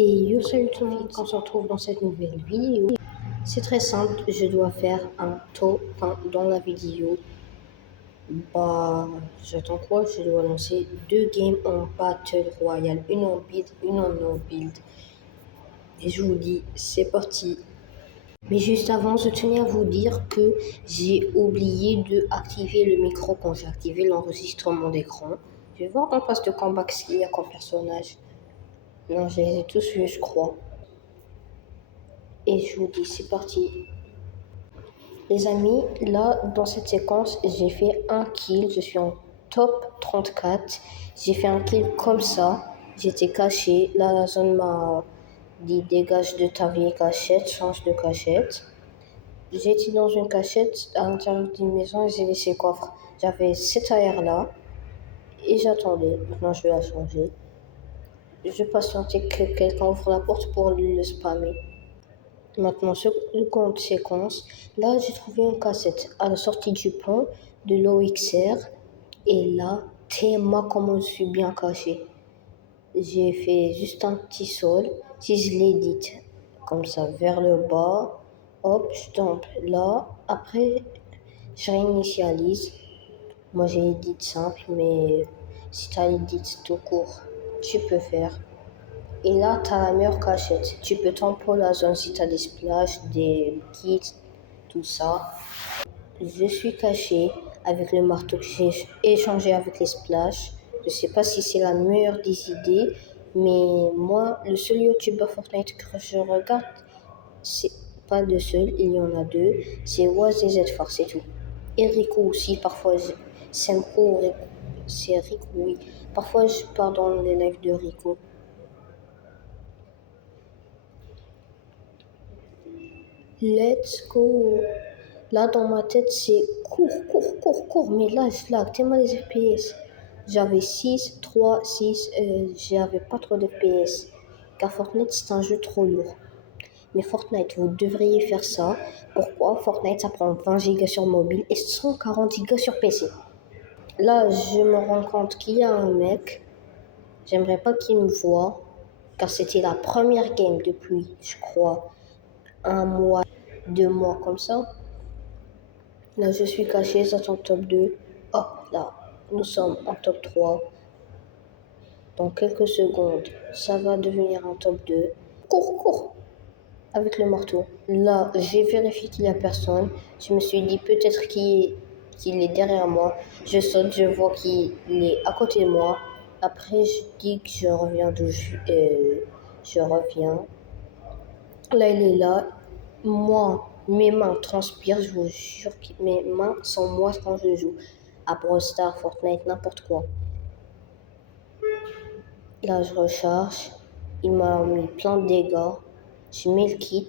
Et yo, salut tout le monde, on se retrouve dans cette nouvelle vidéo. C'est très simple, je dois faire un top 1 dans la vidéo. J'attends quoi? Je dois lancer 2 games en Battle Royale, une en build, une en no build. Et je vous dis, c'est parti. Mais juste avant, je tenais à vous dire que j'ai oublié de activer le micro quand j'ai activé l'enregistrement d'écran. Je vais voir en face de combat qu'il y a comme personnage. Non, je les ai tous vus, je crois. Et je vous dis, c'est parti. Les amis, là, dans cette séquence, j'ai fait un kill. Je suis en top 34. J'ai fait un kill comme ça. J'étais caché. Là, la zone m'a dit, dégage de ta vieille cachette, change de cachette. J'étais dans une cachette à l'intérieur d'une maison et j'ai laissé le coffre. J'avais cette AR là et j'attendais. Maintenant, je vais la changer. Je patientais que quelqu'un ouvre la porte pour le spammer. Maintenant, seconde séquence. Là, j'ai trouvé une cassette à la sortie du pont de l'OXR. Et là, tellement comment je suis bien caché. J'ai fait juste un petit sol. Si je l'édite comme ça vers le bas, hop, je tombe là. Après, je réinitialise. Moi, j'ai édite simple, mais si tu as l'édite tout court, tu peux faire. Et là, tu as la meilleure cachette. Tu peux tamponner la zone si tu as des splashes, des kits, tout ça. Je suis caché avec le marteau que j'ai échangé avec les splashes. Je sais pas si c'est la meilleure des idées, mais moi, le seul youtubeur Fortnite que je regarde, c'est pas le seul, il y en a deux, c'est WazZFar, c'est tout. Et Rico aussi, parfois, Semco, c'est Rico, oui. Parfois, je pars dans les lives de Rico. Let's go. Là, dans ma tête, c'est cours. Mais là, je lag tellement les FPS. J'avais 6, 3, 6. J'avais pas trop de FPS. Car Fortnite, c'est un jeu trop lourd. Mais Fortnite, vous devriez faire ça. Pourquoi? Fortnite, ça prend 20 Go sur mobile et 140 Go sur PC. Là, je me rends compte qu'il y a un mec. J'aimerais pas qu'il me voie. Car c'était la première game depuis, je crois, 1 mois, 2 mois comme ça. Là, je suis caché, j'attends top 2. Hop, là, nous sommes en top 3. Dans quelques secondes, ça va devenir un top 2. Cours, avec le marteau. Là, j'ai vérifié qu'il n'y a personne. Je me suis dit peut-être qu'il est derrière moi. Je saute, je vois qu'il est à côté de moi. Après, je dis que je reviens d'où je reviens. Là, il est là. Moi, mes mains transpirent, je vous jure que mes mains sont moites quand je joue. À Brawl Stars, Fortnite, n'importe quoi. Là, je recharge. Il m'a mis plein de dégâts. Je mets le kit.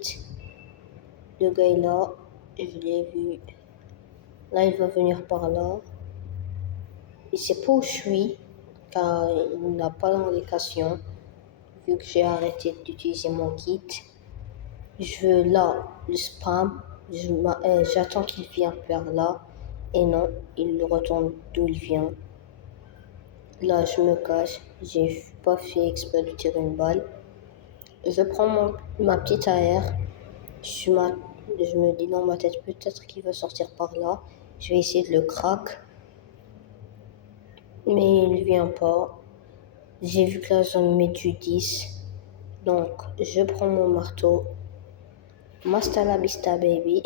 Le gars est là. Je l'ai vu. Là, il va venir par là. Il sait pas où je suis, car il n'a pas d'indication, vu que j'ai arrêté d'utiliser mon kit. Je veux là le spam. J'attends qu'il vienne vers là. Et non, il retourne d'où il vient. Là, je me cache. J'ai pas fait exprès de tirer une balle. Je prends ma petite AR. Je me dis dans ma tête, peut-être qu'il va sortir par là. Je vais essayer de le crack. Mais il vient pas. J'ai vu que la zone met du 10. Donc, je prends mon marteau. Hasta la vista, baby.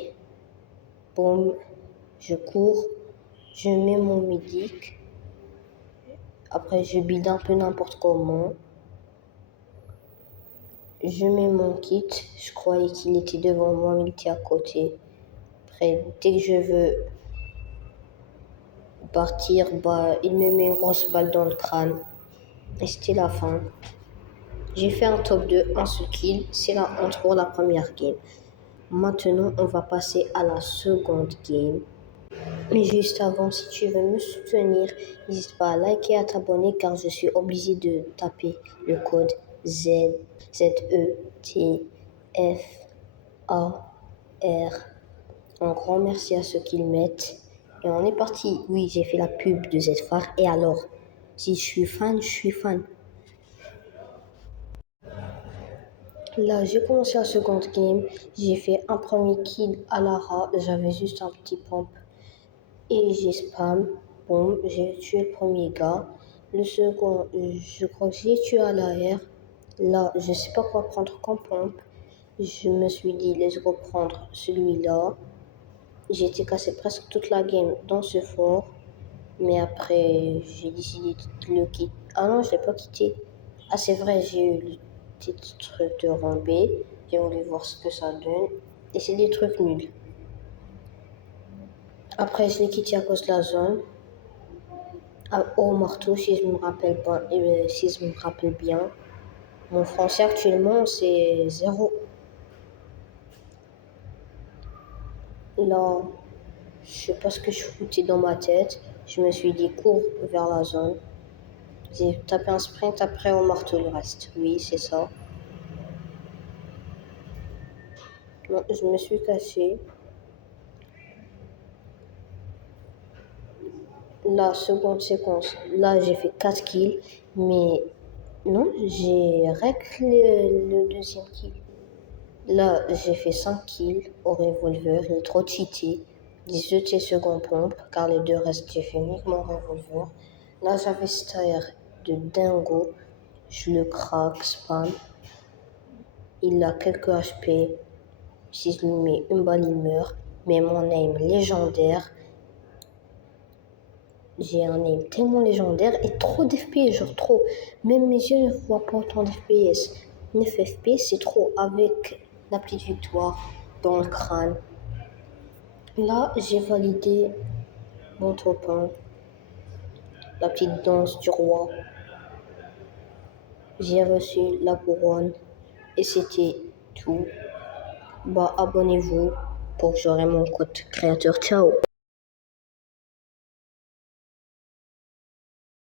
Boum. Je cours. Je mets mon médic. Après, je build un peu n'importe comment. Je mets mon kit. Je croyais qu'il était devant moi, mais il était à côté. Après, dès que je veux partir, il me met une grosse balle dans le crâne. Et c'était la fin. J'ai fait un top 2, un seul kill. C'est la honte pour la première game. Maintenant, on va passer à la seconde game. Mais juste avant, si tu veux me soutenir, n'hésite pas à liker et à t'abonner car je suis obligé de taper le code ZETFAR. Un grand merci à ceux qui le mettent. Et on est parti. Oui, j'ai fait la pub de ZFAR. Et alors, si je suis fan, je suis fan. Là, j'ai commencé la seconde game. J'ai fait un premier kill à Lara. J'avais juste un petit pompe. Et j'ai spam. Boum, j'ai tué le premier gars. Le second, je crois que j'ai tué à l'AR. Là, je sais pas quoi prendre comme pompe. Je me suis dit, laisse reprendre celui-là. J'ai été cassé presque toute la game dans ce fort. Mais après, j'ai décidé de le quitter. Ah non, je l'ai pas quitté. Ah, c'est vrai, j'ai eu le petit truc de rombé. J'ai voulu voir ce que ça donne. Et c'est des trucs nuls. Après, je l'ai quitté à cause de la zone. Au marteau, si je me rappelle pas, si je me rappelle bien. Mon français actuellement, c'est 0. Là, je sais pas ce que je foutais dans ma tête. Je me suis dit, cours vers la zone. J'ai tapé un sprint après au marteau le reste. Oui, c'est ça. Non, je me suis caché. La seconde séquence, là, j'ai fait 4 kills. Mais non, j'ai rec le deuxième kill. Là, j'ai fait 5 kills au revolver. Il est trop cheaté. 18 secondes pompe, car les deux restent, j'ai fait uniquement au revolver. Là, j'avais style de dingo. Je le craque, spam. Il a quelques HP. Si je lui mets une balle, il meurt. Mais mon aim légendaire. J'ai un aim tellement légendaire et trop d'FPS, genre trop. Même mes yeux ne voient pas autant d'FPS. 9 FPS, c'est trop avec la petite victoire dans le crâne. Là, j'ai validé mon top 1, la petite danse du roi. J'ai reçu la couronne et c'était tout. Bah, abonnez-vous pour que j'aurai mon code créateur. Ciao!